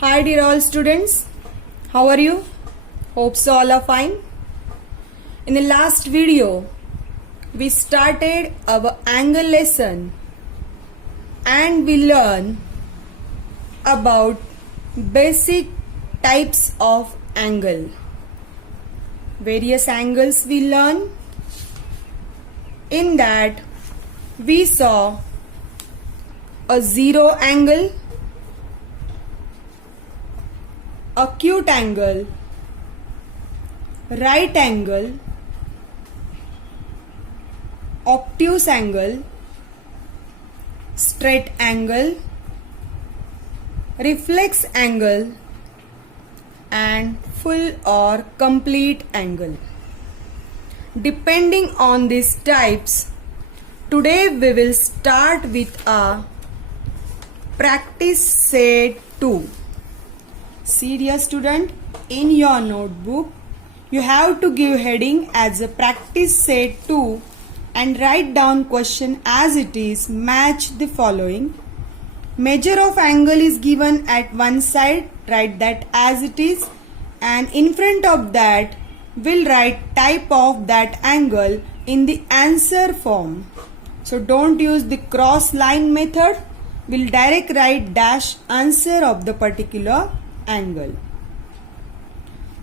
Hi dear all students, how are you? Hope so all are fine. In the last video, we started our angle lesson and we learned about basic types of angle. Various angles we learned. In that, we saw a zero angle, acute angle, right angle, obtuse angle, straight angle, reflex angle, and full or complete angle. Depending on these types, today we will start with a practice set 2. See dear student, in your notebook, you have to give heading as a practice set 2 and write down question as it is, match the following. Measure of angle is given at one side, write that as it is, and in front of that, we'll write type of that angle in the answer form. So don't use the cross line method, we'll direct write dash answer of the particular angle.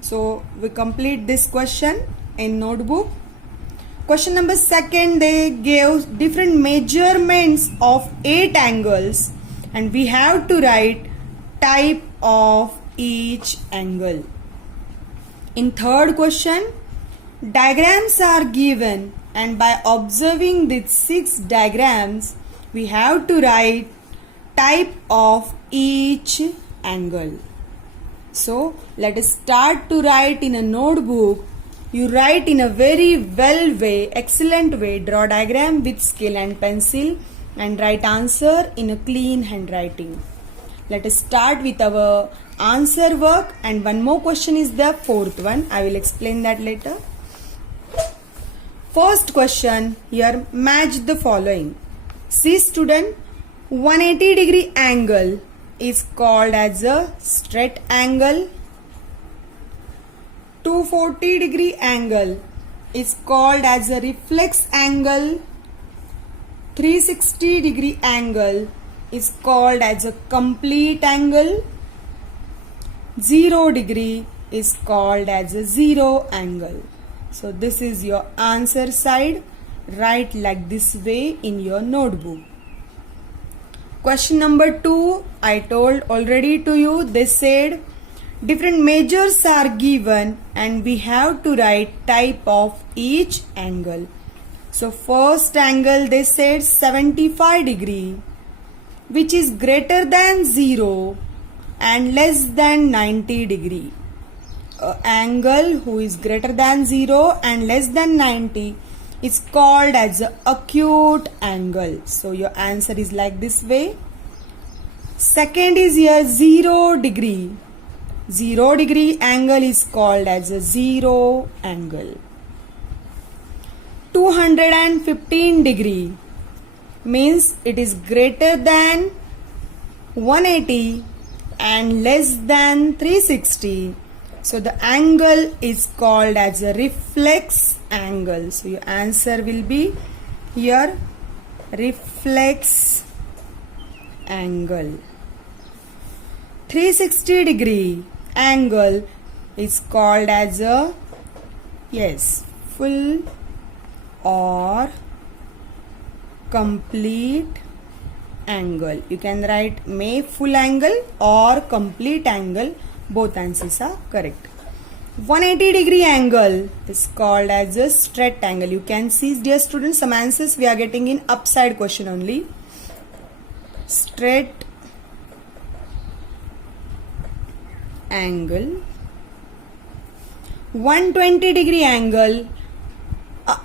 So we complete this question in notebook. Question number 2, they gave different measurements of 8 angles and we have to write type of each angle. In third question, diagrams are given and by observing these 6 diagrams, we have to write type of each angle. So let us start to write in a notebook. You write in a very well way, excellent way, draw diagram with scale and pencil and write answer in a clean handwriting. Let us start with our answer work, and one more question is the fourth one. I will explain that later. First question, here match the following. See student, 180 degree angle is called as a straight angle. 240 degree angle is called as a reflex angle. 360 degree angle is called as a complete angle. 0 degree is called as a zero angle. So this is your answer side. Write like this way in your notebook. Question number 2, I told already to you, they said different measures are given and we have to write type of each angle. So first angle they said 75 degree, which is greater than 0 and less than 90 degree. Angle who is greater than 0 and less than 90 is called as a acute angle. So your answer is like this way. Second is here 0 degree. 0 degree angle is called as a zero angle. 215 degree means it is greater than 180 and less than 360. So the angle is called as a reflex angle. So your answer will be here reflex angle. 360 degree angle is called as a full or complete angle. You can write may full angle or complete angle. Both answers are correct. 180 degree angle is called as a straight angle. You can see dear students, some answers we are getting in upside question only. Straight angle. 120 degree angle,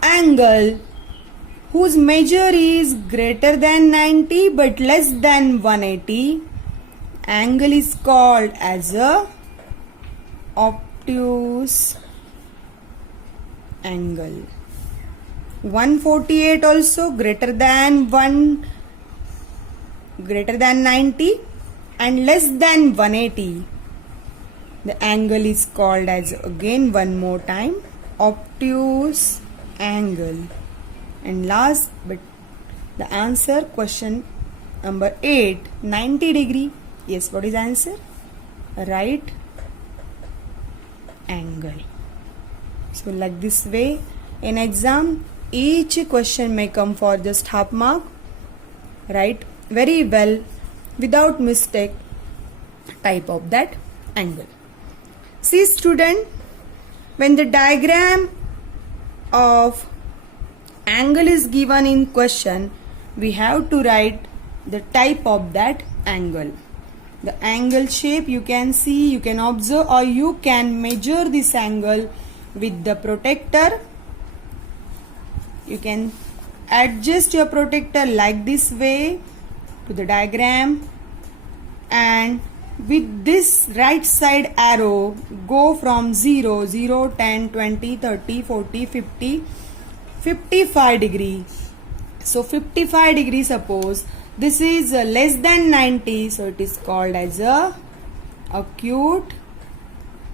angle whose measure is greater than 90 but less than 180. Angle is called as a obtuse angle. 148 also greater than 90 and less than 180, the angle is called as, again one more time, obtuse angle. And last but the answer, question number 8, 90 degree. Yes, what is answer? Right angle. So like this way, in exam each question may come for just half mark. Write very well without mistake type of that angle. See student, when the diagram of angle is given in question, we have to write the type of that angle. The angle shape you can see, you can observe, or you can measure this angle with the protractor. You can adjust your protractor like this way to the diagram, and with this right side arrow go from 0, 0, 10, 20, 30, 40, 50, 55 degree. So 55 degree, suppose this is less than 90, so it is called as a acute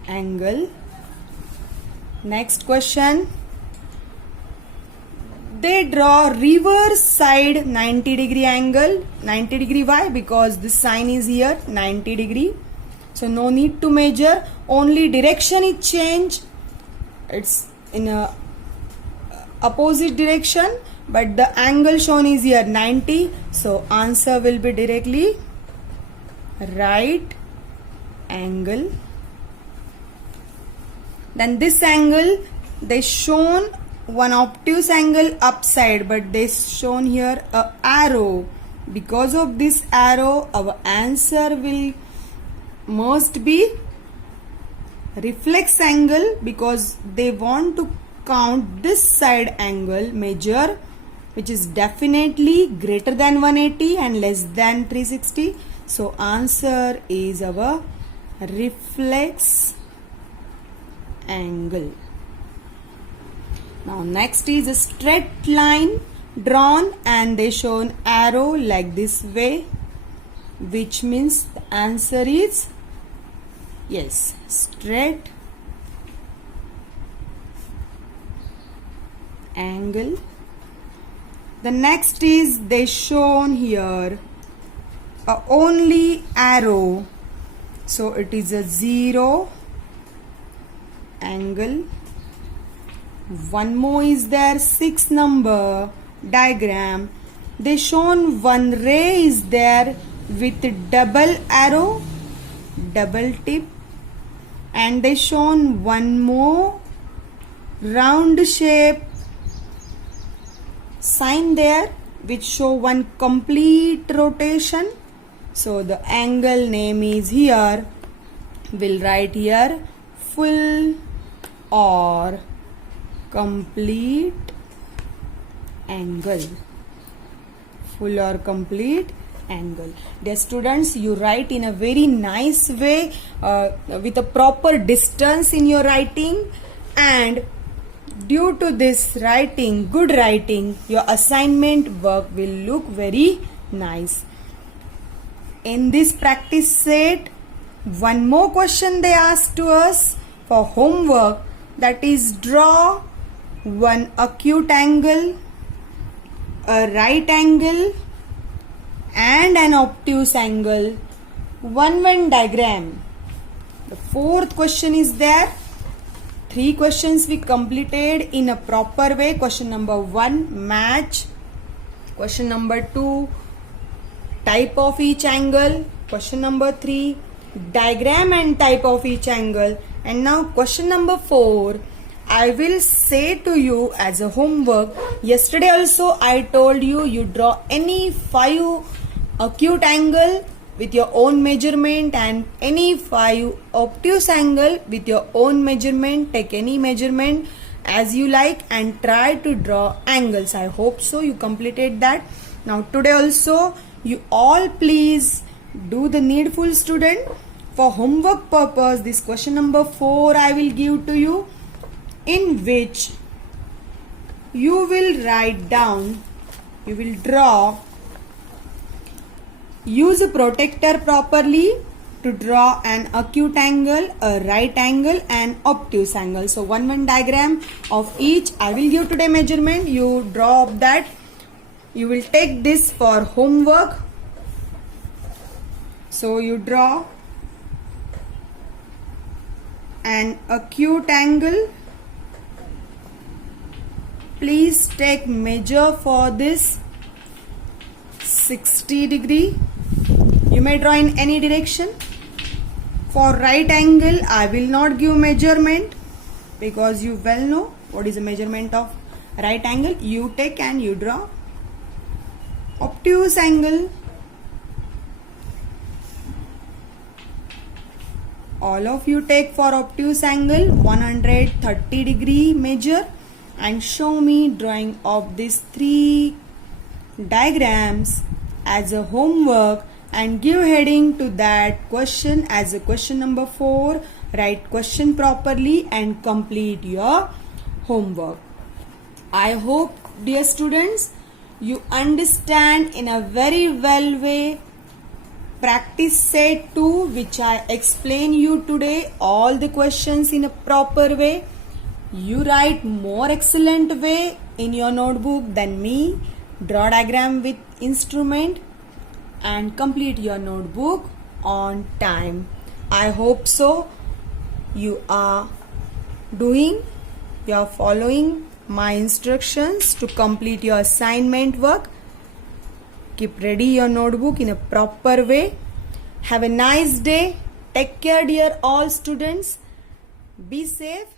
angle. Next question, they draw reverse side 90 degree angle. 90 degree, why? Because this sign is here 90 degree, so no need to measure, only direction is changed, it's in a opposite direction, but the angle shown is here 90, so answer will be directly right angle. Then this angle, they shown one obtuse angle upside, but they shown here a arrow. Because of this arrow, our answer will must be reflex angle, because they want to count this side angle, measure, which is definitely greater than 180 and less than 360. So answer is our reflex angle. Now next is a straight line drawn and they shown arrow like this way, which means the answer is yes, straight angle. The next is they shown here only arrow, so it is a 0 angle. One more is there, 6 number diagram. They shown one ray is there with double arrow, double tip, and they shown one more round shape sign there which show one complete rotation. So the angle name is here, we'll write here full or complete angle. Full or complete angle. Dear students, you write in a very nice way with a proper distance in your writing, and due to this writing, good writing, your assignment work will look very nice. In this practice set, one more question they asked to us for homework, that is draw one acute angle, a right angle and an obtuse angle, one diagram. The fourth question is there. 3 questions we completed in a proper way. Question number 1, match. Question number 2, type of each angle. Question number 3, diagram and type of each angle. And now question number 4, I will say to you as a homework. Yesterday also I told you, you draw any 5 acute angle with your own measurement and any 5 obtuse angle with your own measurement. Take any measurement as you like and try to draw angles. I hope so you completed that. Now today also you all please do the needful, student. For homework purpose, this question number 4 I will give to you, in which you will write down, you will draw Use a protractor properly to draw an acute angle, a right angle and obtuse angle. So one diagram of each. I will give today measurement. You draw up that. You will take this for homework. So you draw an acute angle. Please take measure for this 60 degree. You may draw in any direction. For right angle, I will not give measurement because you well know what is the measurement of right angle. You take and you draw. Obtuse angle. All of you take for obtuse angle 130 degree measure and show me drawing of these three diagrams as a homework and give heading to that question as a question number 4. Write question properly and complete your homework. I hope, dear students, you understand in a very well way practice set 2 which I explain you today all the questions in a proper way. You write more excellent way in your notebook than me. Draw diagram with instrument and complete your notebook on time. I hope so. You are following my instructions to complete your assignment work. Keep ready your notebook in a proper way. Have a nice day. Take care, dear all students. Be safe.